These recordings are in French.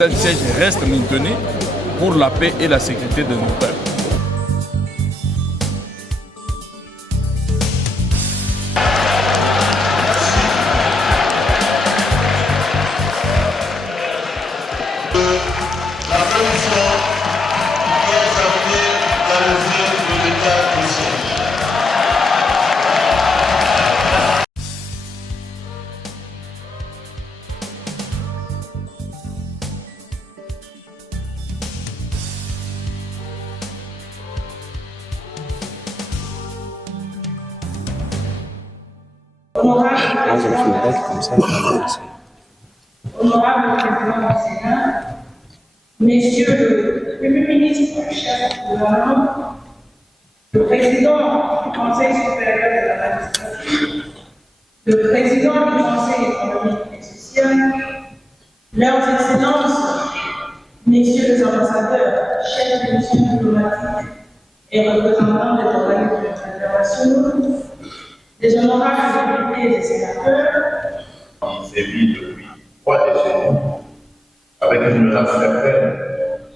Le siège reste maintenu pour la paix et la sécurité de nos peuples. La commission qui a examiné la levée de l'état de siège. Honorable président du Sénat, Messieurs le Premier ministre, chef du gouvernement, le président du Conseil supérieur de la magistrature, le président du Conseil économique et social, leurs excellences, Messieurs les ambassadeurs, chefs de mission diplomatique et représentants des organismes internationaux, les honorables députés et sénateurs, qui sévit depuis 3 décennies, avec une menace certaine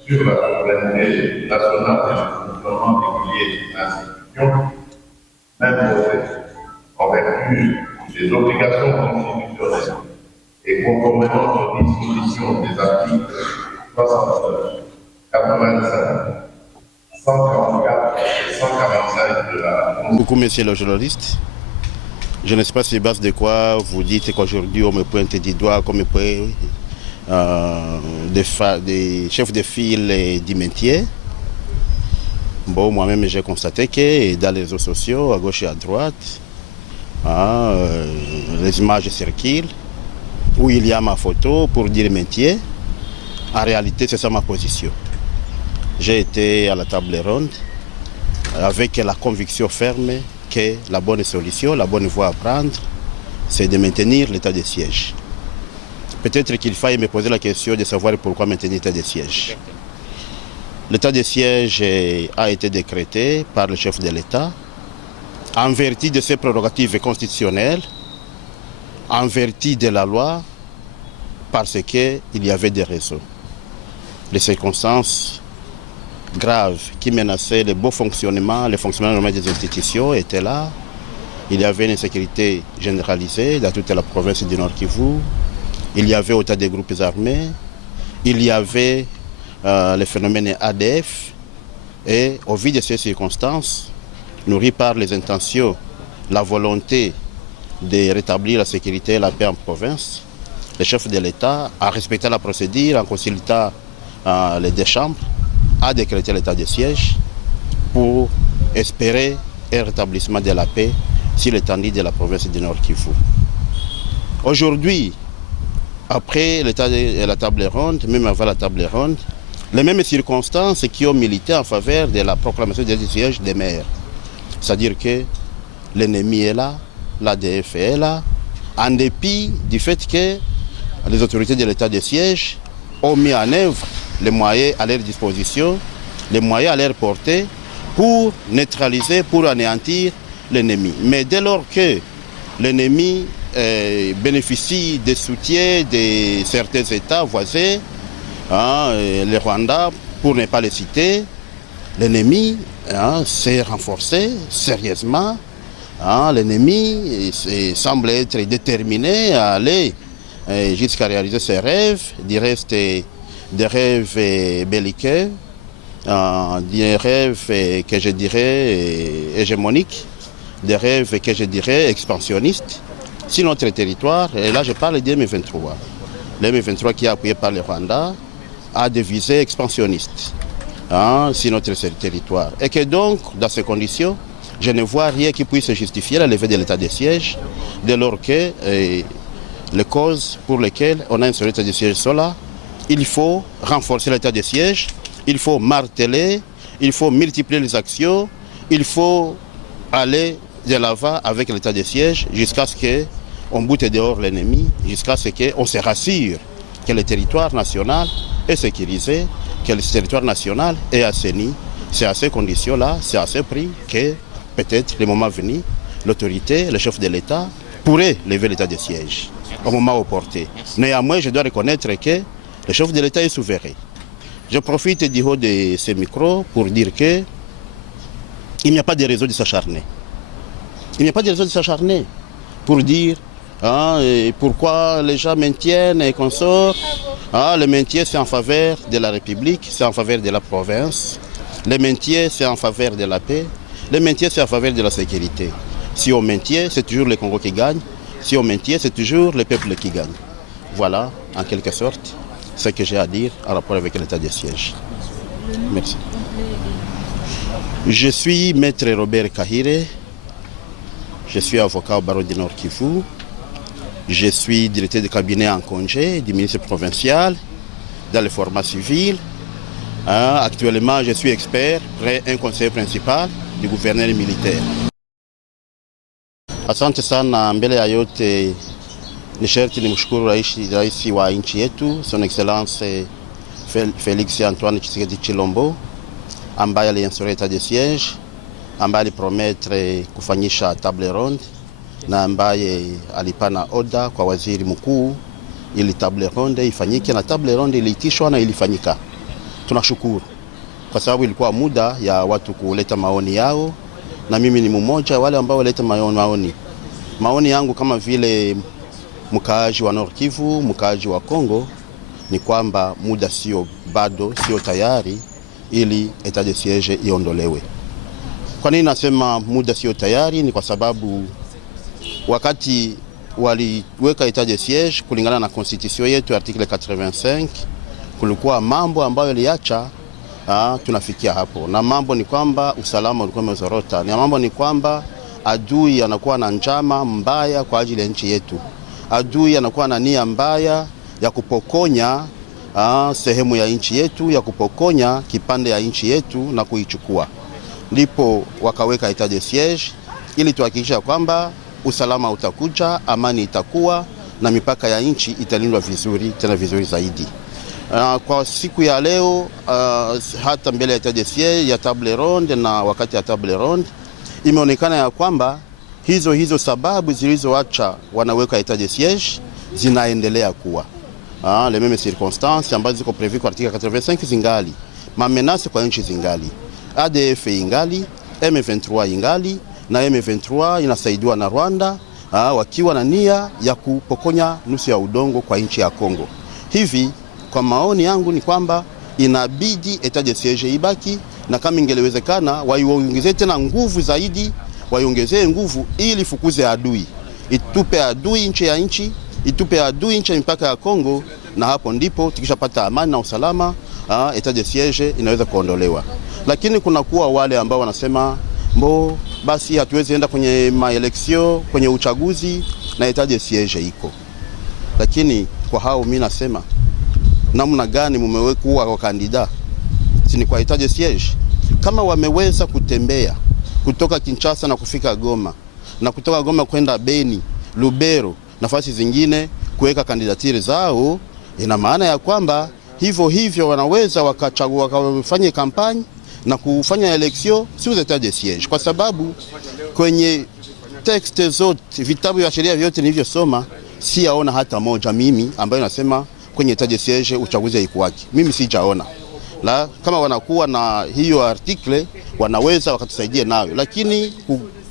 sur la souveraineté nationale et le fonctionnement régulier des institutions, même en vertu des obligations constitutionnelles et conformément aux dispositions des articles 69, 85, 144 et 145 de la Constitution. Beaucoup, monsieur le journaliste. Je ne sais pas sur base de quoi vous dites qu'aujourd'hui on me pointe du doigt comme des chefs de file et du métier. Bon, moi-même j'ai constaté que dans les réseaux sociaux, à gauche et à droite, les images circulent où il y a ma photo pour dire métier. En réalité, c'est ça ma position. J'ai été à la table ronde avec la conviction ferme que la bonne solution, la bonne voie à prendre, c'est de maintenir l'état de siège. Peut-être qu'il faille me poser la question de savoir pourquoi maintenir l'état de siège. L'état de siège a été décrété par le chef de l'État en vertu de ses prérogatives constitutionnelles, en vertu de la loi, parce qu'il y avait des raisons. Les circonstances graves qui menaçaient le bon fonctionnement, le fonctionnement normal des institutions étaient là. Il y avait une insécurité généralisée dans toute la province du Nord Kivu. Il y avait autant de groupes armés. Il y avait le phénomène ADF. Et au vu de ces circonstances, nourries par les intentions, la volonté de rétablir la sécurité et la paix en province, le chef de l'État a respecté la procédure en consultant les deux chambres, a décrété l'état de siège pour espérer un rétablissement de la paix sur l'étendue de la province du Nord Kivu. Aujourd'hui, après la table ronde, même avant la table ronde, les mêmes circonstances qui ont milité en faveur de la proclamation de l'état de siège demeurent. C'est-à-dire que l'ennemi est là, l'ADF est là, en dépit du fait que les autorités de l'état de siège ont mis en œuvre les moyens à leur disposition, les moyens à leur portée pour neutraliser, pour anéantir l'ennemi. Mais dès lors que l'ennemi bénéficie des soutiens de certains États voisins, le Rwanda, pour ne pas les citer, l'ennemi s'est renforcé sérieusement. L'ennemi semble être déterminé à aller jusqu'à réaliser ses rêves, du reste des rêves belliqueux, des rêves que je dirais hégémoniques, des rêves que je dirais expansionnistes sur notre territoire. Et là, je parle de M23. Le M23 qui est appuyé par le Rwanda a des visées expansionnistes sur notre territoire. Et que donc, dans ces conditions, je ne vois rien qui puisse justifier la levée de l'état de siège, dès lors que les causes pour lesquelles on a instauré l'état de siège sont là. Il faut renforcer l'état de siège, il faut marteler, il faut multiplier les actions, il faut aller de l'avant avec l'état de siège jusqu'à ce qu'on boute dehors l'ennemi, jusqu'à ce qu'on se rassure que le territoire national est sécurisé, que le territoire national est assaini. C'est à ces conditions-là, c'est à ce prix que peut-être, le moment venu, l'autorité, le chef de l'État pourrait lever l'état de siège au moment opportun. Néanmoins, je dois reconnaître que Le chef de l'État est souverain. Je profite du haut de ces micros pour dire que il n'y a pas de raison de s'acharner. Il n'y a pas de raison de s'acharner pour dire pourquoi les gens maintiennent et consortent. Le maintien, c'est en faveur de la République, c'est en faveur de la province. Le maintien, c'est en faveur de la paix. Le maintien, c'est en faveur de la sécurité. Si on maintient, c'est toujours le Congo qui gagne. Si on maintient, c'est toujours le peuple qui gagne. Voilà, en quelque sorte, ce que j'ai à dire en rapport avec l'état de siège. Merci. Je suis maître Robert Kahire. Je suis avocat au barreau du Nord Kivu. Je suis directeur de cabinet en congé du ministre provincial dans le format civil. Actuellement, je suis expert près un conseiller principal du gouverneur militaire. Asante sana, mbele ya yote ni sherti ni mshukuru rais wa nchi yetu Son Excellence Felix Antoine Tshisekedi Tshilombo ambaye aliinstaurer état de siège, ambaye alipromettre kufanyisha table ronde na ambaye alipana oda kwa waziri mkuu ili table ronde ifanyike, na table ronde iliitishwa na ilifanyika. Tunashukuru kwa sababu ilikuwa muda ya watu kuleta maoni yao, na mimi ni mmoja wale ambao waleta maoni yangu kama vile mkaaji wa Nord Kivu, mkaaji wa Kongo, ni kwamba muda bado sio tayari ili etat de siege iondolewe. Kwa nini nasema muda sio tayari? Ni kwa sababu wakati waliweka etat de siege kulingana na constitution yetu article 85, kulikuwa mambo ambayo yaliacha tunafikia hapo. Na mambo ni kwamba usalama ulikuwa umezorota. Na mambo ni kwamba adui anakuwa na njama mbaya kwa ajili ya nchi yetu. Adui anakuwa na nia mbaya ya kupokonya sehemu ya nchi yetu, ya kupokonya kipande ya nchi yetu na kuichukua. Ndipo wakaweka etat de siege ili tuhakikisha kwamba usalama utakuja, amani itakuwa na mipaka ya nchi italindwa vizuri, tena vizuri zaidi. Kwa siku ya leo hata mbele ya etat de siege ya table ronde na wakati ya table ronde imeonekana ya kwamba hizo sababu zilizoacha wanaweka etat de siege zinaendelea kuwa. Les mêmes circonstances ambazo ziko prévues kwa article 85 zingali. Mamenase kwa nchi zingali. ADF ingali, M23 ingali, na M23 inasaidiwa na Rwanda wakiwa na nia ya kupokonya nusu ya udongo kwa nchi ya Kongo. Hivi kwa maoni yangu ni kwamba inabidi etat de siege ibaki, na kama ingelewezekana waiongezee tena nguvu zaidi, waiongezee nguvu ili fukuze adui. Itupe adui nchi ya nchi, itupe adui nchi ya mipaka ya Kongo, na hapo ndipo tukishapata amani na usalama, etat de siege inaweza kuondolewa. Lakini kuna kuwa wale ambao wanasema basi hatuwezi enda kwenye maeleksio, kwenye uchaguzi na etat de siege iko. Lakini kwa hao mimi nasema namna gani mmewekuwa kwa kandida? Si ni kwa etat de siege? Kama wameweza kutembea kutoka Kinshasa na kufika Goma, na kutoka Goma kwenda Beni, Lubero, nafasi zingine kuweka kandidatiri zao, ina maana ya kwamba hivyo wanaweza wakachagua wakafanye kampani na kufanya eleksio sio etat de siege, kwa sababu kwenye texte zote, vitabu vya sheria vyote nilivyosoma, siaona hata moja mimi ambayo nasema kwenye etat de siege uchaguzi haikuwaki. Mimi sijaona. Kama wanakuwa na hiyo article wanaweza wakatusaidia nayo, lakini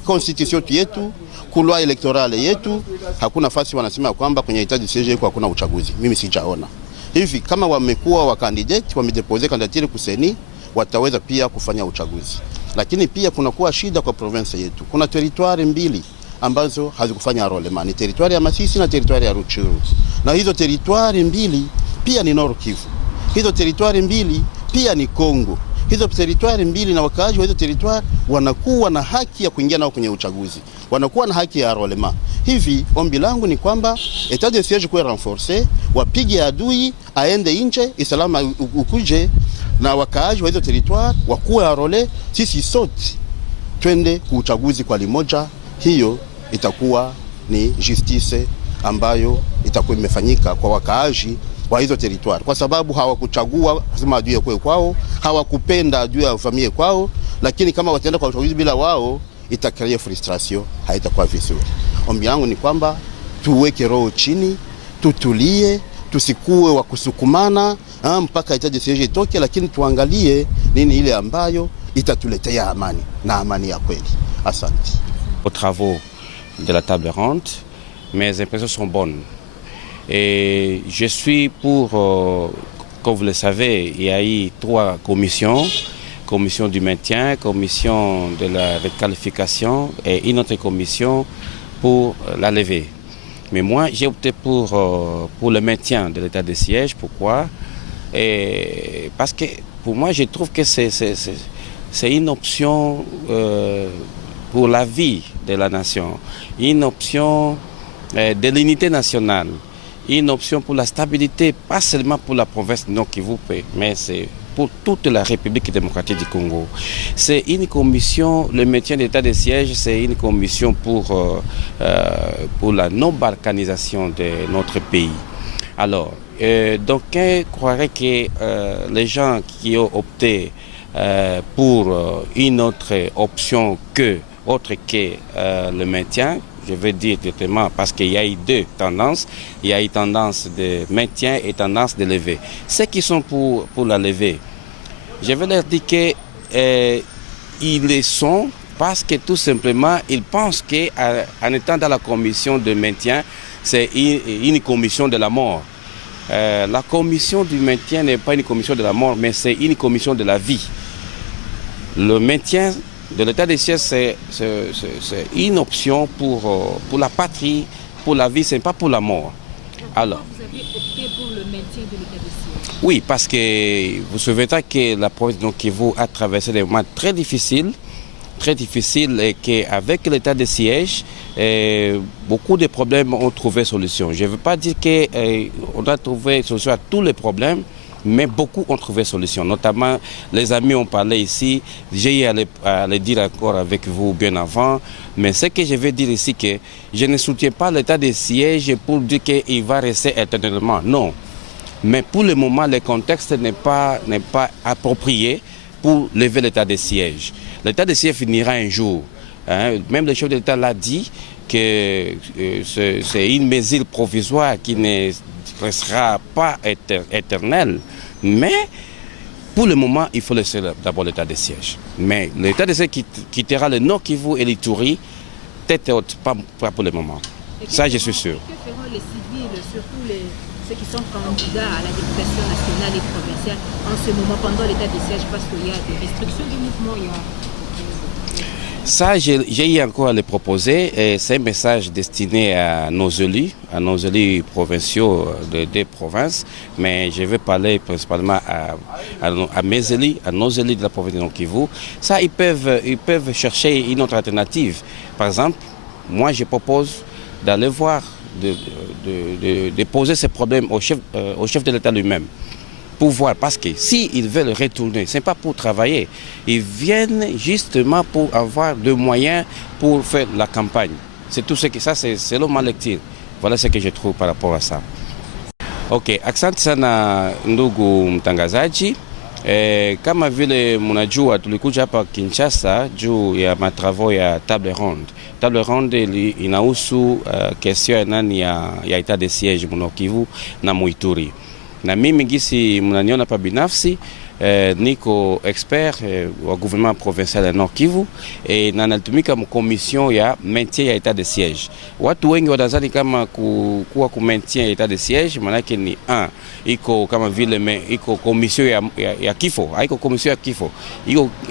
constitution yetu, loi electorale yetu, hakuna nafasi wanasema kwamba kwenye etat de siege hakuna uchaguzi. Mimi sijaona. Hivi kama wamekuwa wa candidate, wamedepose candidature kuseni, wataweza pia kufanya uchaguzi. Lakini pia kuna kuwa shida kwa province yetu. Kuna territoire mbili ambazo hazikufanya enrôlement, ni territoire ya Masisi na territoire ya Rutshuru. Na hizo territoire mbili pia ni Nord Kivu. Hizo territoire mbili pia ni Kongo. Hizo territoire mbili na wakaaji wa hizo territoire wanakuwa na haki ya kuingia nao kwenye uchaguzi. Wanakuwa na haki ya enrôlement. Hivi ombi langu ni kwamba etat de siege kuwe renforcer, wapige adui aende nje, usalama ukuje, na wakaaji wa hizo territoire wakuwe enrôlé, sisi sote twende kuuchaguzi kwa limoja. Hiyo itakuwa ni justice ambayo itakuwa imefanyika kwa wakaaji wa hizo territoire, kwa sababu hawakuchagua kusema adui yao kwao, hawakupenda adui avamie kwao. Lakini kama wataenda kwa uchaguzi bila wao, itakrea frustration, haitakuwa vizuri. Ombi langu ni kwamba tuweke roho chini, tutulie, tusikuwe wa kusukumana mpaka etat de siege itoke, lakini tuangalie nini ile ambayo itatuletea amani na amani ya kweli. Asante. Aux travaux de la table ronde, mes impressions sont bonnes. Et je suis pour, comme vous le savez, il y a eu 3 commissions. Commission du maintien, commission de la requalification et une autre commission pour la levée. Mais moi, j'ai opté pour le maintien de l'état de siège. Pourquoi? Parce que pour moi, je trouve que c'est une option pour la vie de la nation, une option de l'unité nationale, une option pour la stabilité, pas seulement pour la province Nord Kivu, mais c'est pour toute la République démocratique du Congo. C'est une commission, le maintien de l'état de siège, c'est une commission pour la non-balkanisation de notre pays. Alors, d'aucuns croiraient que les gens qui ont opté pour une autre option autre que le maintien, je veux dire directement parce qu'il y a eu 2 tendances. Il y a eu tendance de maintien et tendance de levée. Ceux qui sont pour la levée, je vais leur dire qu'ils le sont parce que tout simplement, ils pensent qu'en étant dans la commission de maintien, c'est une commission de la mort. La commission du maintien n'est pas une commission de la mort, mais c'est une commission de la vie. Le maintien de l'état de siège, c'est une option pour la patrie, pour la vie, ce n'est pas pour la mort. Alors, vous avez opté pour le maintien de l'état de siège? Oui, parce que vous savez que la province de Nord Kivu a traversé des moments très difficiles et qu'avec l'état de siège, beaucoup de problèmes ont trouvé solution. Je ne veux pas dire qu'on a trouvé solution à tous les problèmes, mais beaucoup ont trouvé solution. Notamment, les amis ont parlé ici, j'ai eu à le dire encore avec vous bien avant, mais ce que je veux dire ici, que je ne soutiens pas l'état de siège pour dire qu'il va rester éternellement, non. Mais pour le moment, le contexte n'est pas approprié pour lever l'état de siège. L'état de siège finira un jour. Même le chef de l'État l'a dit que c'est une mesure provisoire qui ne sera pas éternelle. Mais pour le moment, il faut laisser d'abord l'état de siège. Mais l'état de siège quittera le Nord Kivu et l'Ituri, tête haute, pas pour le moment. Ça, je suis sûr. Que feront les civils, surtout ceux qui sont candidats à la députation nationale et provinciale en ce moment pendant l'état de siège, parce qu'il y a des restrictions de mouvement? Ça, j'ai eu encore à le proposer, et c'est un message destiné à nos élus provinciaux des provinces, mais je vais parler principalement à mes élus, à nos élus de la province de Nord Kivu. Ça, ils peuvent chercher une autre alternative. Par exemple, moi je propose d'aller voir, de poser ces problèmes au chef de l'État lui-même. Pour voir, parce que s'ils veulent retourner, ce n'est pas pour travailler, ils viennent justement pour avoir des moyens pour faire la campagne. C'est tout ce que ça, c'est selon lecture. Voilà ce que je trouve par rapport à ça. Ok, asante sana ndugu mtangazaji. Kama vile mnajua tulikuja hapa Kinshasa juu ya matravao ya table ronde. Table ronde inahusu question ya nani ya etat de siège Nord Kivu na Ituri. Na mimi gisi mnaniona pa binafsi niko expert wa gouvernement provincial ya Nord Kivu na natumika mkomission ya maintien ya etat de siège. Watu wengi wanadhani kama kuwa ku maintien ya etat de siège manake ni iko kama vile iko commission ya kifo, haiko commission ya kifo.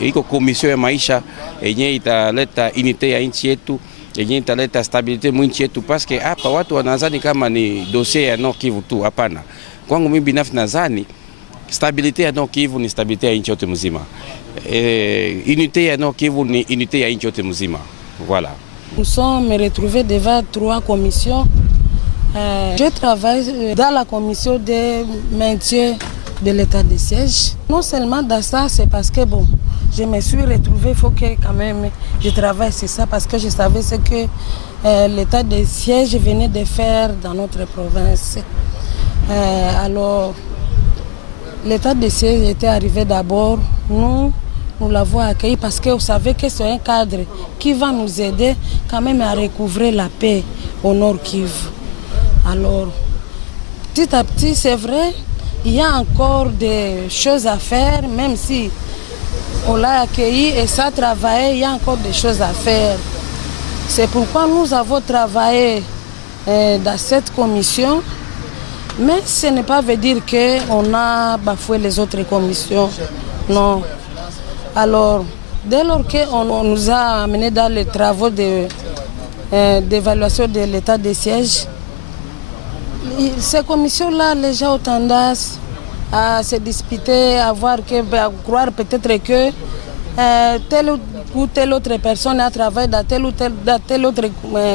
Iko commission ya maisha yenye italeta unité ya nchi yetu, yenye italeta stabilité mu nchi yetu, parce que hapa watu wanadhani kama ni dossier ya Nord Kivu tu. Hapana. Kwangu mimi binafsi nadhani stabilité ya Nord Kivu ni stabilité ya nchi yote mzima. Unité ya Nord Kivu ni unité ya nchi yote mzima. Voilà. Nous sommes retrouvés devant 3 commissions. Je travaille dans la commission de maintien de l'état de siège. Non seulement dans ça, c'est parce que bon, je me suis retrouvée, il faut que quand même je travaille sur ça parce que je savais ce que l'état de siège venait de faire dans notre province. Alors, l'état de siège était arrivé d'abord. Nous l'avons accueilli parce que vous savez que c'est un cadre qui va nous aider quand même à recouvrer la paix au Nord Kivu. Alors, petit à petit, c'est vrai, il y a encore des choses à faire, même si on l'a accueilli et ça a travaillé, il y a encore des choses à faire. C'est pourquoi nous avons travaillé dans cette commission, mais ce n'est pas veut dire qu'on a bafoué les autres commissions. Non. Alors, dès lors qu'on nous a amenés dans les travaux d'évaluation de l'état des sièges, ces commissions-là, les gens ont tendance à se disputer, à croire peut-être que telle ou telle autre personne a travaillé dans telle autre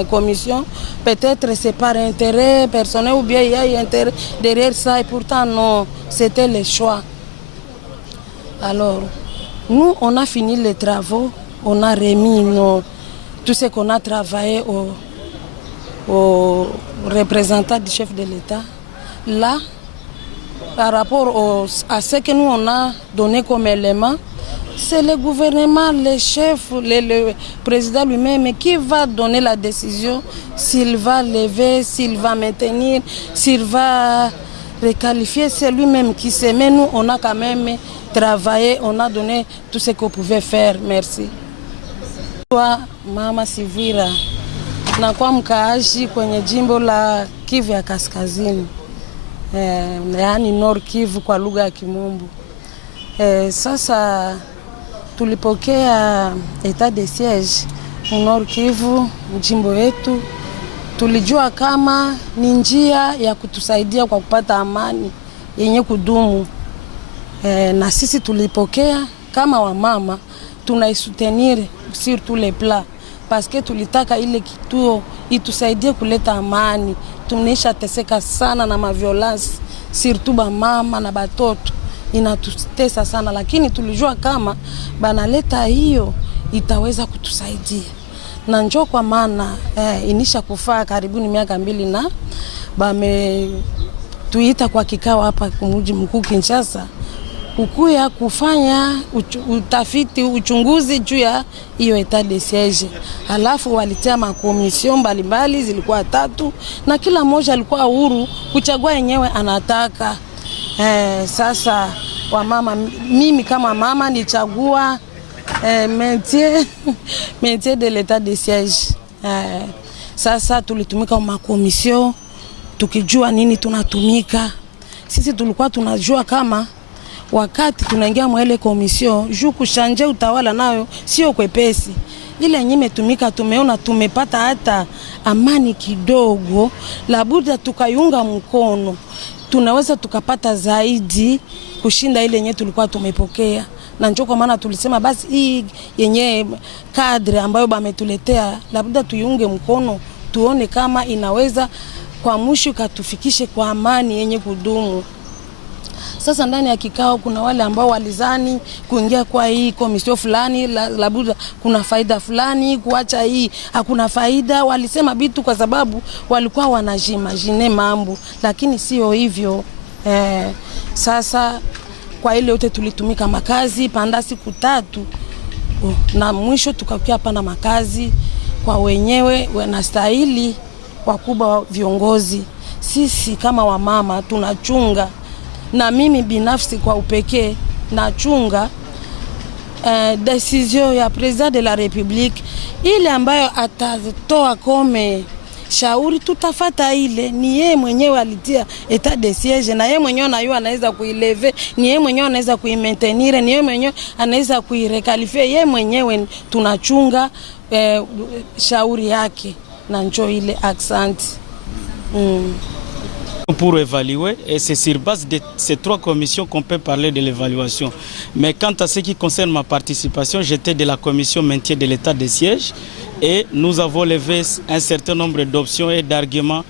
commission. Peut-être c'est par intérêt personnel ou bien il y a un intérêt derrière ça. Et pourtant, non, c'était le choix. Alors, nous, on a fini les travaux, on a remis tout ce qu'on a travaillé aux représentants du chef de l'État. Là, par rapport à ce que nous on a donné comme élément, c'est le gouvernement, le chef, le président lui-même qui va donner la décision s'il va lever, s'il va maintenir, s'il va requalifier. C'est lui-même qui sait. Mais nous, on a quand même travaillé, on a donné tout ce qu'on pouvait faire. Merci. Toi, Mama Sivira, nakuwa mkaaji kwenye jimbo la Kivu ya Kaskazini, yaani Nord Kivu kwa lugha ya Kimombo. Sasa tulipokea etat de siege Nord Kivu, jimbo yetu. Tulijua kama ni njia ya kutusaidia kwa kupata amani yenye kudumu. Na sisi tulipokea kama wamama, tunaisoutenir sur tous les plans. Parce que tulitaka ile kituo itusaidie kuleta amani. Tunaisha teseka sana na maviolence, surtout ba mama na batoto. Inatutesa sana, lakini tulijua kama banaleta hiyo itaweza kutusaidia. Na njoo kwa maana inisha kufaa karibuni miaka 2 na tuita kwa kikao hapa mji mkuu Kinshasa, kukuya kufanya utafiti, uchunguzi juu ya hiyo etat de siege. Alafu walitia makomision mbalimbali, zilikuwa 3 na kila mmoja alikuwa huru kuchagua yenyewe anataka. Sasa mimi kama mama nichagua métier de l'état de siège. Sasa tulitumika makomision tukijua nini tunatumika. Sisi tulikuwa tunajua kama wakati tunaingia mwele komision juu kushanje utawala nayo sio kwepesi. Ile nyime tumika, tumeona tumepata hata amani kidogo, labuda tukayunga mkono, tunaweza tukapata zaidi kushinda ile yenye tulikuwa tumepokea. Na njoo kwa maana tulisema basi hii yenye kadri ambayo bametuletea labda tuiunge mkono, tuone kama inaweza kwa mwisho katufikishe kwa amani yenye kudumu. Sasa ndani ya kikao kuna wale ambao walizani kuingia kwa hii komisio fulani labda kuna faida fulani, kuacha hii hakuna faida. Walisema bitu kwa sababu walikuwa wanajimagine mambo, lakini sio hivyo. Sasa kwa ile yote tulitumika makazi panda siku 3 na mwisho tukakia hapa na makazi kwa wenyewe wanastahili wakubwa viongozi. Sisi kama wamama tunachunga, na mimi binafsi kwa upekee nachunga decision ya president de la Republique ile ambayo atatoa kome shauri, tutafata ile. Ni yeye mwenyewe alitia etat de siege, na yeye mwenyewe anaweza kuileve, ni yeye mwenyewe anaweza kuimaintenir, ni yeye mwenyewe anaweza kuirequalifier. Yeye mwenyewe tunachunga shauri yake, na njoo ile accent. Pour évaluer, et c'est sur base de ces 3 commissions qu'on peut parler de l'évaluation. Mais quant à ce qui concerne ma participation, j'étais de la commission maintien de l'état de siège et nous avons levé un certain nombre d'options et d'arguments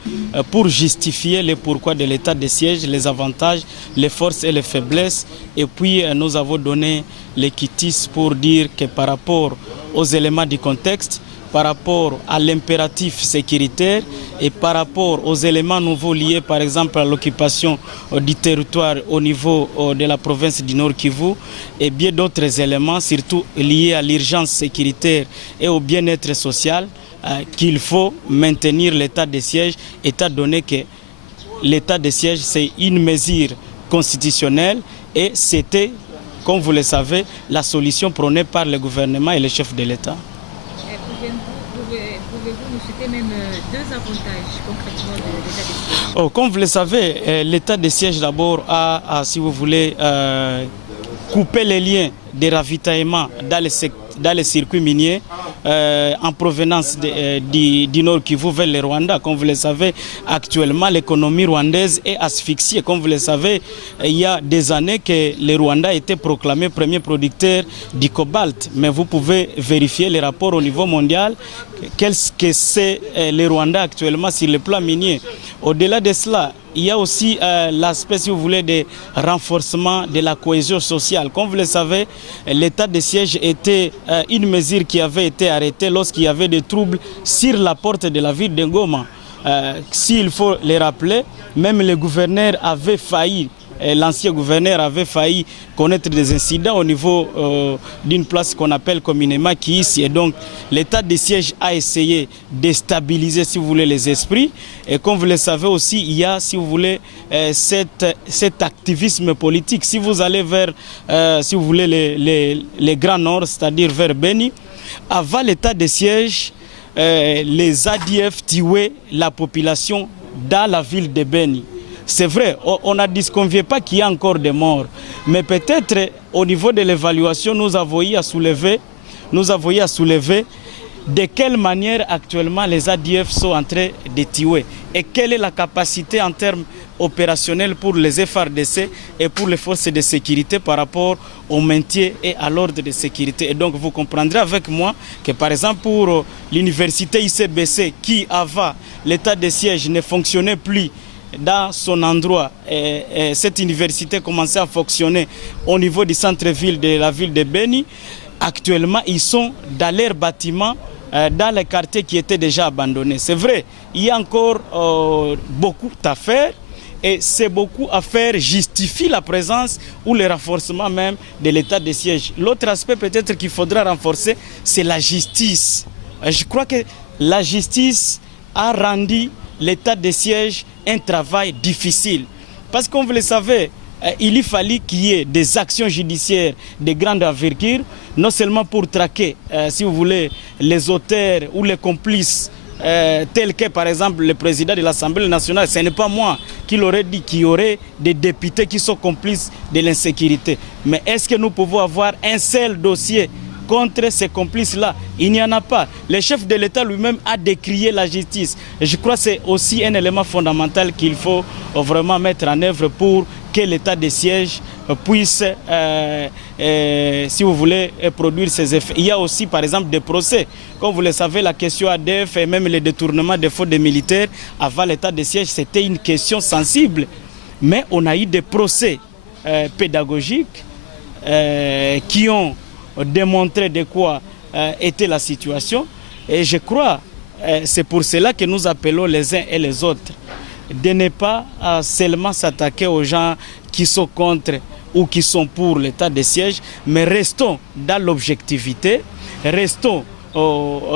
pour justifier le pourquoi de l'état de siège, les avantages, les forces et les faiblesses. Et puis nous avons donné les quitus pour dire que par rapport aux éléments du contexte, par rapport à l'impératif sécuritaire et par rapport aux éléments nouveaux liés par exemple à l'occupation du territoire au niveau de la province du Nord Kivu et bien d'autres éléments surtout liés à l'urgence sécuritaire et au bien-être social qu'il faut maintenir l'état de siège étant donné que l'état de siège, c'est une mesure constitutionnelle et c'était, comme vous le savez, la solution prônée par le gouvernement et le chef de l'État. Pouvez-vous nous citer même 2 avantages concrètement de l'état de siège? Comme vous le savez, l'état de siège d'abord a, si vous voulez, couper les liens de ravitaillement dans les circuits miniers en provenance du Nord Kivu vers le Rwanda. Comme vous le savez, actuellement, l'économie rwandaise est asphyxiée. Comme vous le savez, il y a des années que le Rwanda a été proclamé premier producteur du cobalt. Mais vous pouvez vérifier les rapports au niveau mondial, qu'est-ce que c'est le Rwanda actuellement sur le plan minier. Au-delà de cela, il y a aussi l'aspect, si vous voulez, de renforcement de la cohésion sociale. Comme vous le savez, l'état de siège était une mesure qui avait été arrêtée lorsqu'il y avait des troubles sur la porte de la ville de Goma. S'il faut le rappeler, même le gouverneur avait failli. L'ancien gouverneur avait failli connaître des incidents au niveau d'une place qu'on appelle communément Kiisi. Et donc, l'état de siège a essayé de stabiliser, si vous voulez, les esprits. Et comme vous le savez aussi, il y a, si vous voulez, cet activisme politique. Si vous allez vers, si vous voulez, les Grands Nord, c'est-à-dire vers Beni, avant l'état de siège, les ADF tuaient la population dans la ville de Beni. C'est vrai, on ne disconvient pas qu'il y a encore des morts, mais peut-être au niveau de l'évaluation, nous avons eu à soulever de quelle manière actuellement les ADF sont en train de tuer et quelle est la capacité en termes opérationnels pour les FARDC et pour les forces de sécurité par rapport au maintien et à l'ordre de sécurité. Et donc vous comprendrez avec moi que par exemple pour l'université ICBC qui avant l'état de siège ne fonctionnait plus dans son endroit, cette université commençait à fonctionner au niveau du centre-ville de la ville de Beni. Actuellement, ils sont dans leurs bâtiments, dans les quartiers qui étaient déjà abandonnés. C'est vrai, il y a encore beaucoup à faire et ces beaucoup à faire justifie la présence ou le renforcement même de l'état de siège. L'autre aspect peut-être qu'il faudra renforcer, c'est la justice. Je crois que la justice a rendu l'état de siège un travail difficile. Parce que comme vous le savez, il fallait qu'il y ait des actions judiciaires de grande envergure, non seulement pour traquer, si vous voulez, les auteurs ou les complices, tels que par exemple le président de l'Assemblée nationale. Ce n'est pas moi qui l'aurais dit qu'il y aurait des députés qui sont complices de l'insécurité. Mais est-ce que nous pouvons avoir un seul dossier contre ces complices-là? Il n'y en a pas. Le chef de l'État lui-même a décrié la justice. Et je crois que c'est aussi un élément fondamental qu'il faut vraiment mettre en œuvre pour que l'état de siège puisse, si vous voulez, produire ses effets. Il y a aussi, par exemple, des procès. Comme vous le savez, la question ADF et même le détournement des fonds des militaires, avant l'état de siège, c'était une question sensible. Mais on a eu des procès pédagogiques qui ont démontrer de quoi était la situation. Et je crois, c'est pour cela que nous appelons les uns et les autres de ne pas seulement s'attaquer aux gens qui sont contre ou qui sont pour l'état de siège, mais restons dans l'objectivité, restons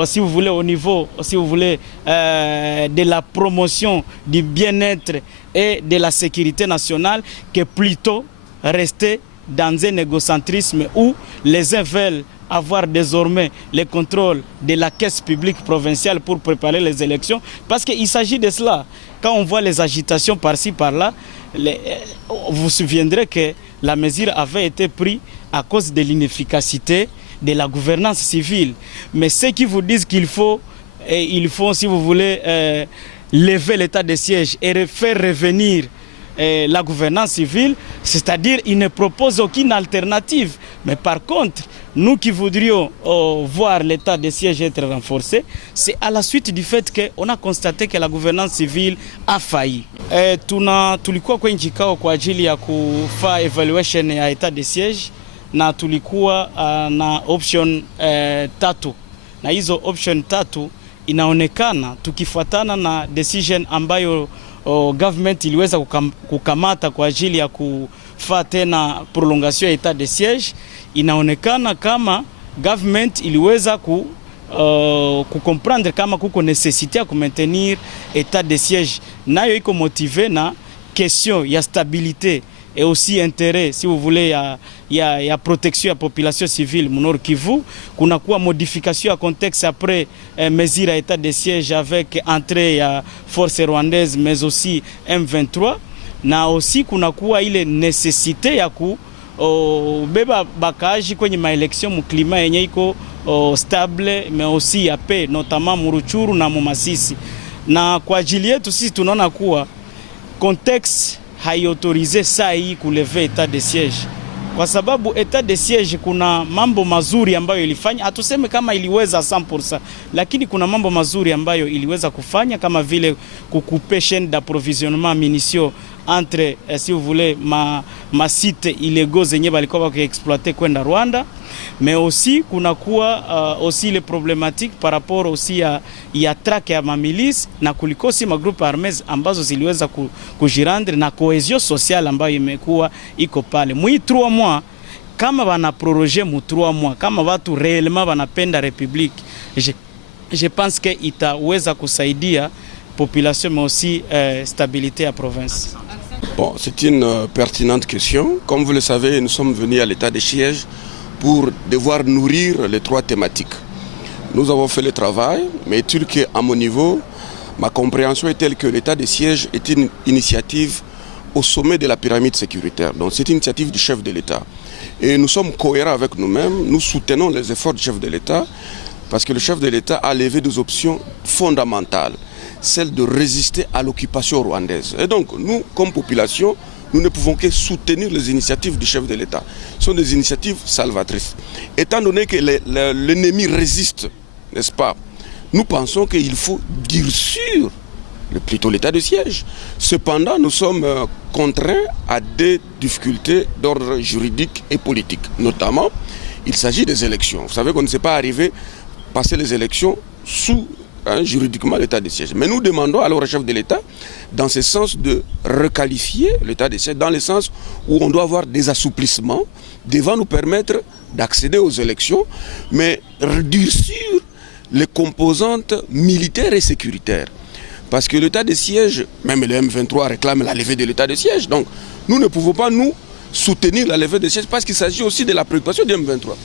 si vous voulez au niveau, si vous voulez, de la promotion du bien-être et de la sécurité nationale, que plutôt rester dans un égocentrisme où les uns veulent avoir désormais le contrôle de la caisse publique provinciale pour préparer les élections. Parce qu'il s'agit de cela. Quand on voit les agitations par-ci, par-là, vous vous souviendrez que la mesure avait été prise à cause de l'inefficacité de la gouvernance civile. Mais ceux qui vous disent qu'il faut, si vous voulez, lever l'état de siège et faire revenir la gouvernance civile, c'est-à-dire ils ne proposent aucune alternative. Mais par contre, nous qui voudrions voir l'état de siège être renforcé, c'est à la suite du fait qu'on a constaté que la gouvernance civile a failli. Tulikuwa kwenye kikao kwa ajili ya kufanya evaluation ya état de siège na tulikuwa na option tatu, na hizo option tatu inaonekana tukifuatana na decision ambayo government iliweza kukamata kwa ajili ya kufanya tena prolongation ya etat de siège. Inaonekana kama government iliweza comprendre kama kuko nécessité ya maintenir état de siège nayo iko motivé na question ya stabilité et aussi intérêt, si vous voulez, il y a protection de la population civile au Nord Kivu. Kuna kuwa modification à contexte après mesure à état de siège avec entrée à forces rwandaises, mais aussi M23. Na aussi kuna kuwa ile nécessité ya ku beba bakaji kwenye maélection mu climat yenye iko stable, mais aussi ya paix, notamment Muruchuru na Masisi. Na kwa ajili yetu sisi tunaona kuwa contexte haiautorize saa hii kuleve état de siège, kwa sababu état de siège kuna mambo mazuri ambayo ilifanya, hatuseme kama iliweza 100%, lakini kuna mambo mazuri ambayo iliweza kufanya, kama vile kukupe chaîne d'approvisionnement munitions entre si vous voulez ma site illégaux zenye balikuwa bakiexploiter kwenda Rwanda, mais aussi kuna kuwa aussi les problématiques par rapport aussi ya traque ya mamilice na kulikosi magroupe armés ambazo ziliweza kujirandre na cohesion sociale ambayo imekuwa iko pale mwi 3 mois. Kama bana proroger mu 3 mois, kama watu réellement banapenda république, je pense que itaweza kusaidia population mais aussi stabilité à province. Bon, c'est une pertinente question. Comme vous le savez, nous sommes venus à l'état de siège pour devoir nourrir les 3 thématiques. Nous avons fait le travail, mais il est qu'à mon niveau, ma compréhension est telle que l'état de siège est une initiative au sommet de la pyramide sécuritaire. Donc c'est une initiative du chef de l'État. Et nous sommes cohérents avec nous-mêmes, nous soutenons les efforts du chef de l'État, parce que le chef de l'État a levé des options fondamentales, celle de résister à l'occupation rwandaise. Et donc, nous, comme population, nous ne pouvons que soutenir les initiatives du chef de l'État. Ce sont des initiatives salvatrices. Étant donné que l'ennemi résiste, n'est-ce pas, nous pensons qu'il faut durcir plutôt l'état de siège. Cependant, nous sommes contraints à des difficultés d'ordre juridique et politique. Notamment, il s'agit des élections. Vous savez qu'on ne sait pas arriver à passer les élections sous juridiquement l'état de siège. Mais nous demandons alors au chef de l'État, dans ce sens, de requalifier l'état de siège, dans le sens où on doit avoir des assouplissements devant nous permettre d'accéder aux élections, mais durcir les composantes militaires et sécuritaires. Parce que l'état de siège, même le M23 réclame la levée de l'état de siège. Donc nous ne pouvons pas nous soutenir la levée de siège parce qu'il s'agit aussi de la préoccupation du M23.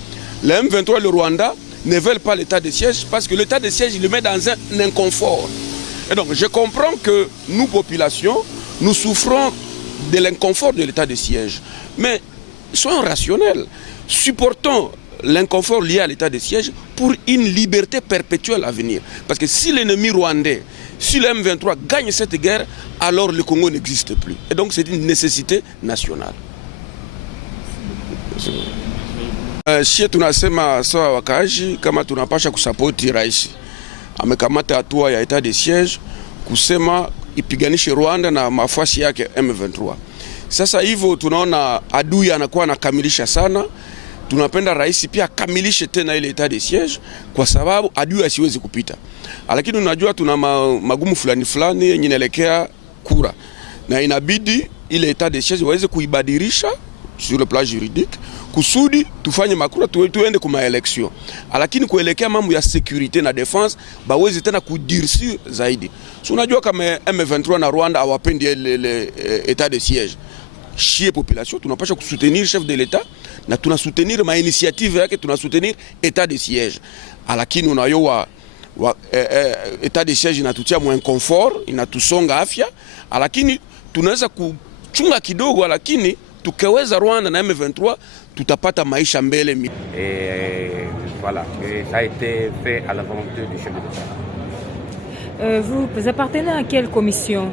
Le M23 et le Rwanda ne veulent pas l'état de siège parce que l'état de siège il le met dans un inconfort. Et donc je comprends que nous, population, nous souffrons de l'inconfort de l'état de siège. Mais soyons rationnels, supportons l'inconfort lié à l'état de siège pour une liberté perpétuelle à venir. Parce que si l'ennemi rwandais, si le M23 gagne cette guerre, alors le Congo n'existe plus. Et donc c'est une nécessité nationale. Shie tunasema sawa wakazi kama tunapasha kusapoti rais amekamata hatua ya etat de siège kusema ipiganishe Rwanda na mafasi yake M23. Sasa hivyo tunaona adui anakuwa anakamilisha sana. Tunapenda rais pia akamilishe tena ile etat de siège kwa sababu adui asiwezi kupita. Lakini unajua tuna magumu fulani yenye inaelekea kura. Na inabidi ile etat de siège waweze kuibadilisha sur le plan juridique kusudi tufanye makura tuende kuma election. Lakini kuelekea mambo ya security na defense bawezi tena kudirsi zaidi. So unajua kama M23 na Rwanda hawapendi ile etat de siège. Shie population tunapasha kusoutenir chef de l'État na tunasoutenir ma initiative yake, tunasoutenir etat de siège. Lakini unayoa etat de siège inatutia mu inconfort, inatusonga afya, lakini tunaweza kuchunga kidogo, lakini tukeweza Rwanda na M23 tutapata maisha mbele. Et voilà, et ça a été fait à la volonté du chef de l'État. Vous appartenez à quelle commission?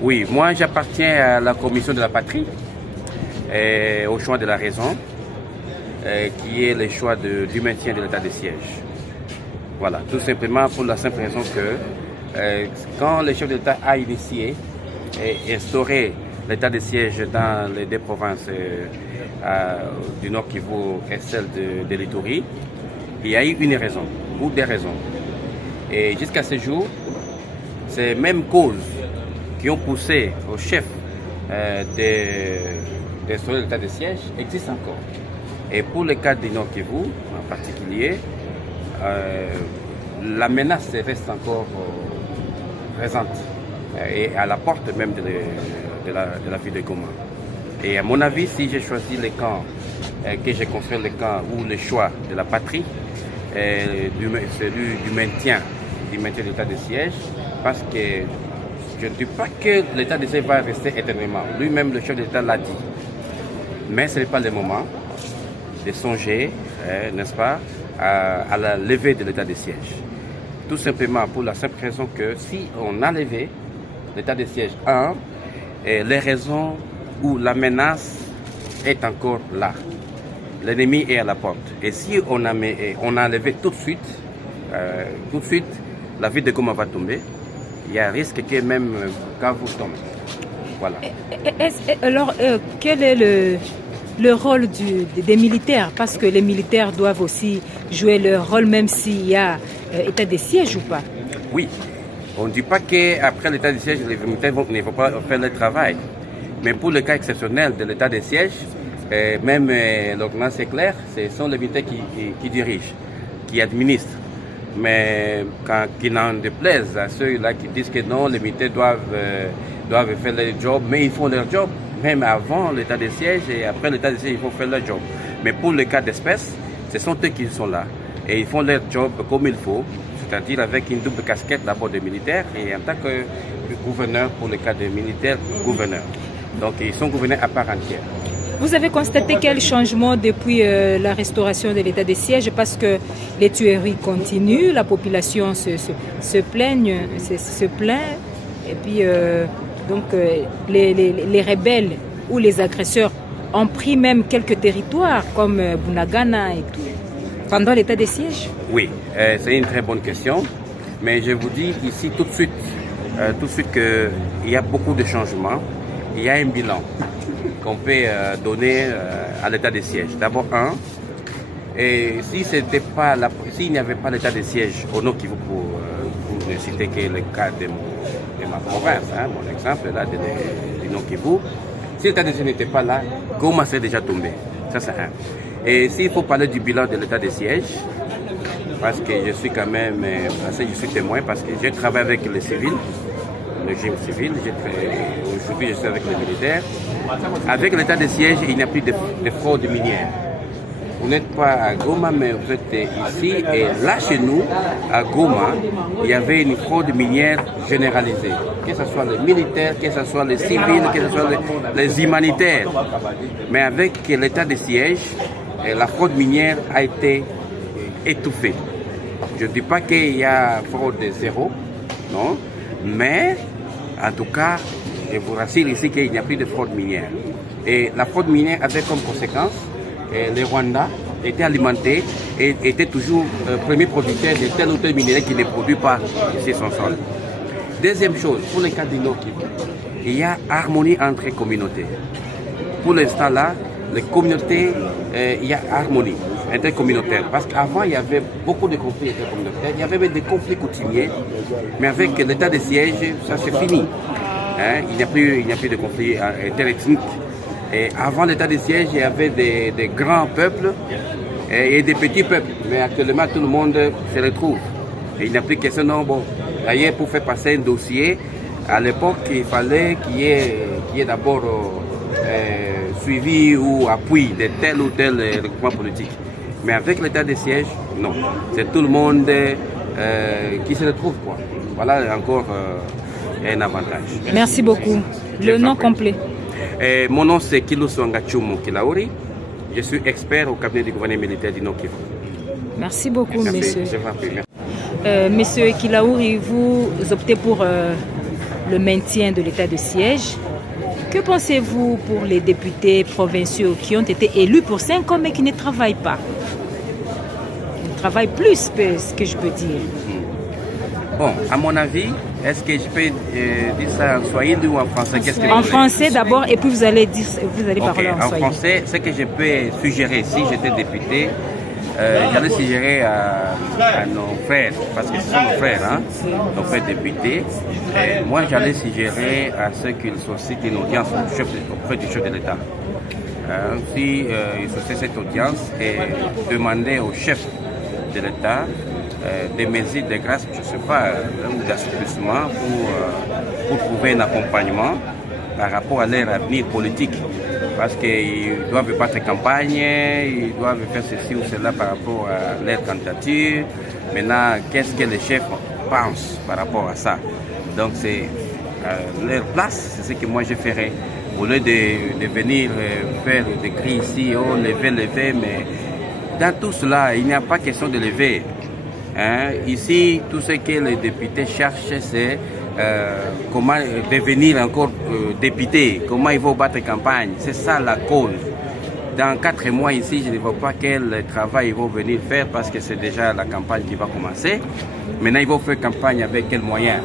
Oui, moi j'appartiens à la commission de la patrie, au choix de la raison, qui est le choix du maintien de l'état de siège. Voilà, tout simplement pour la simple raison que quand le chef de l'État a initié et instauré l'état de siège dans les 2 provinces du Nord Kivu et celle de l'Ituri, il y a eu une raison, ou des raisons. Et jusqu'à ce jour, ces mêmes causes qui ont poussé au chef d'instaurer l'état de siège existent encore. Et pour le cas du Nord Kivu en particulier, la menace reste encore présente et à la porte même de la ville de Goma. Et à mon avis, si j'ai choisi les camps, que j'ai construit les camps ou le choix de la patrie, celui du maintien de l'état de siège, parce que je ne dis pas que l'état de siège va rester éternellement. Lui-même, le chef de l'État l'a dit. Mais ce n'est pas le moment de songer, n'est-ce pas, à la levée de l'état de siège. Tout simplement pour la simple raison que si on a levé l'état de siège, les raisons où la menace est encore là. L'ennemi est à la porte. Et si on a levé tout de suite, la ville de Goma va tomber. Il y a un risque que même Kavu tombe. Voilà. Alors, quel est le rôle des militaires? Parce que les militaires doivent aussi jouer leur rôle, même s'il y a état de siège ou pas. Oui. On ne dit pas qu'après l'état de siège, les militaires ne vont pas faire le travail. Mais pour le cas exceptionnel de l'état de siège, même l'ordonnance est claire, ce sont les militaires qui dirigent, qui administrent. Mais qu'ils n'en déplaisent à ceux-là qui disent que non, les militaires doivent faire leur job, mais ils font leur job, même avant l'état de siège et après l'état de siège, ils vont faire leur job. Mais pour le cas d'espèce, ce sont eux qui sont là. Et ils font leur job comme il faut, c'est-à-dire avec une double casquette d'abord de militaires et en tant que gouverneur pour le cas des militaires, gouverneurs. Donc ils sont gouverneurs à part entière. Vous avez constaté quel changement depuis la restauration de l'état de siège? Parce que les tueries continuent, la population se plaint. Et puis, les rebelles ou les agresseurs ont pris même quelques territoires comme Bunagana et tout, pendant l'état de siège. Oui, c'est une très bonne question. Mais je vous dis ici tout de suite qu'il y a beaucoup de changements. Il y a un bilan qu'on peut donner à l'état de siège. D'abord, et s'il n'y avait pas l'état de siège au Nord Kivu, pour ne citer que le cas de ma province, mon exemple là du Nord Kivu, si l'état de siège n'était pas là, Goma serait déjà tombé. Ça, c'est un. Et s'il faut parler du bilan de l'état de siège, parce que je suis quand même, je suis témoin, parce que j'ai travaillé avec les civils, le régime civil, aujourd'hui je suis avec les militaires. Avec l'état de siège, il n'y a plus de fraude minière. Vous n'êtes pas à Goma, mais vous êtes ici. Et là, chez nous, à Goma, il y avait une fraude minière généralisée. Que ce soit les militaires, que ce soit les civils, que ce soit les humanitaires. Mais avec l'état de siège, la fraude minière a été étouffée. Je ne dis pas qu'il y a fraude zéro, non, mais en tout cas, je vous rassure ici qu'il n'y a plus de fraude minière. Et la fraude minière avait comme conséquence, le Rwanda était alimenté et était toujours premier producteur de tel ou tel minerai qui ne produit pas ici son sol. Deuxième chose, pour le cas du Nord Kivu, il y a harmonie entre les communautés. Pour l'instant là, les communautés, il y a harmonie intercommunautaire. Parce qu'avant, il y avait beaucoup de conflits intercommunautaires, il y avait même des conflits coutumiers, mais avec l'état de siège, ça c'est fini. Il n'y a plus de conflits interethniques. Et avant l'état de siège, il y avait des grands peuples et des petits peuples. Mais actuellement, tout le monde se retrouve. Et il n'y a plus question, non, bon. D'ailleurs, pour faire passer un dossier, à l'époque, il fallait qu'il y ait d'abord suivi ou appui de tel ou tel regroupement politique. Mais avec l'état de siège, non. C'est tout le monde qui se retrouve, quoi. Voilà encore un avantage. Merci beaucoup. Le nom complet. Mon nom c'est Kilusu Ngachumu Kilauri. Je suis expert au cabinet du gouvernement militaire du Nord Kivu. Merci beaucoup, Merci. monsieur. Merci. Monsieur Kilauri, vous optez pour le maintien de l'état de siège. Que pensez-vous pour les députés provinciaux qui ont été élus pour 5 ans mais qui ne travaillent pas? Ils travaillent plus, ce que je peux dire. Bon, à mon avis, est-ce que je peux dire ça en swahili ou en français? En français d'abord, et puis vous allez parler en swahili. En français, ce que je peux suggérer, si j'étais député, j'allais suggérer à nos frères, parce que ce sont nos frères, nos frères députés. Moi, j'allais suggérer à ceux qu'ils sollicitent une audience auprès du chef de l'État. Si ils sollicitent cette audience et demander au chef de l'État des mesures de grâce, je ne sais pas, ou d'assouplissement pour trouver un accompagnement par rapport à leur avenir politique. Parce qu'ils doivent battre campagne, ils doivent faire ceci ou cela par rapport à leur candidature. Maintenant, qu'est-ce que les chefs pensent par rapport à ça? Donc c'est leur place, c'est ce que moi je ferais. Au lieu de venir faire des cris ici, oh lever, mais dans tout cela, il n'y a pas question de lever. Ici, tout ce que les députés cherchent, c'est comment devenir encore député, comment ils vont battre campagne. C'est ça la cause. Dans 4 mois ici, je ne vois pas quel travail ils vont venir faire parce que c'est déjà la campagne qui va commencer. Maintenant, ils vont faire campagne avec quels moyens?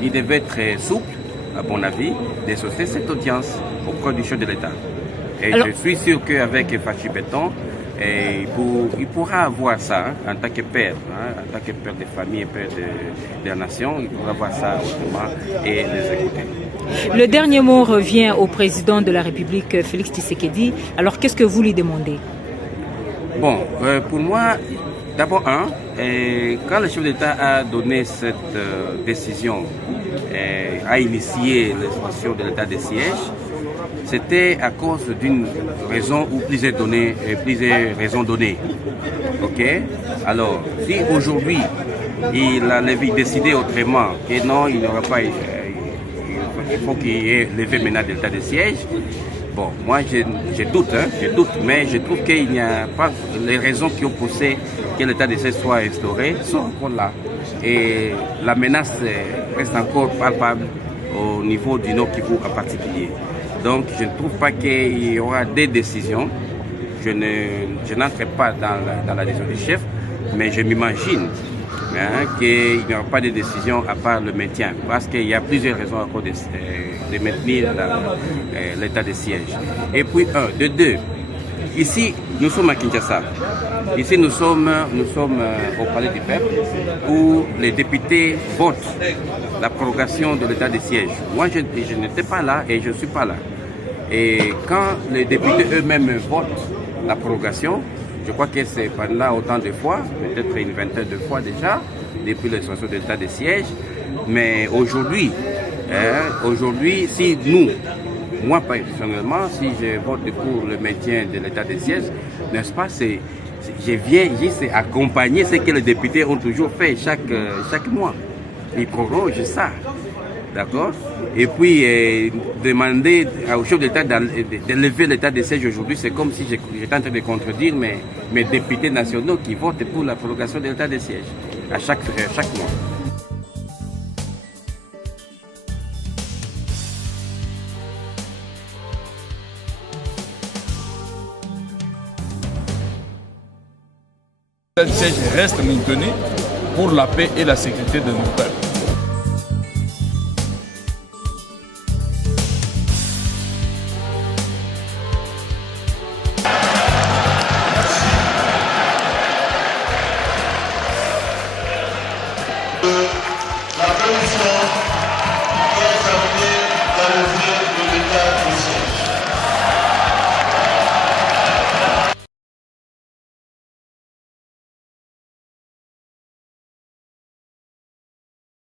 Ils devaient être souples, à mon avis, d'associer cette audience auprès du chef de l'État. Et alors, je suis sûr qu'avec Fachi Béton, il pourra avoir ça en tant que père, en tant que père de famille et père de la nation, il pourra avoir ça autrement et les écouter. Le dernier mot revient au président de la République, Félix Tshisekedi. Alors qu'est-ce que vous lui demandez? Bon, pour moi, d'abord, quand le chef d'État a donné cette décision, a initié l'expansion de l'état de siège, c'était à cause d'une raison ou plusieurs raisons données. Ok? Alors, si aujourd'hui il avait décidé autrement, que non, il n'y aura pas, il faut qu'il y ait levé maintenant de l'état de siège. Bon, moi je doute, mais je trouve qu'il n'y a pas les raisons qui ont poussé que l'état de siège soit instauré sont encore là. Et la menace reste encore palpable au niveau du Nord Kivu en particulier. Donc je ne trouve pas qu'il y aura des décisions. Je n'entre pas dans la décision du chef, mais je m'imagine qu'il n'y aura pas de décision à part le maintien, parce qu'il y a plusieurs raisons encore de maintenir l'état de siège. Et puis de deux, ici nous sommes à Kinshasa, ici nous sommes au Palais du Peuple, où les députés votent la prorogation de l'état de siège. Moi je n'étais pas là et je ne suis pas là. Et quand les députés eux-mêmes votent la prorogation, je crois que c'est pendant autant de fois, peut-être une vingtaine de fois déjà, depuis l'extension de l'état de siège. Mais aujourd'hui, si moi personnellement, si je vote pour le maintien de l'état de siège, n'est-ce pas, je viens juste accompagner ce que les députés ont toujours fait chaque mois. Ils prorogent ça. D'accord? Et puis demander au chef d'État de lever l'état de siège aujourd'hui, c'est comme si j'étais en train de contredire mes députés nationaux qui votent pour la prolongation de l'état de siège à chaque mois. L'état de siège reste maintenu pour la paix et la sécurité de nos peuples. La commission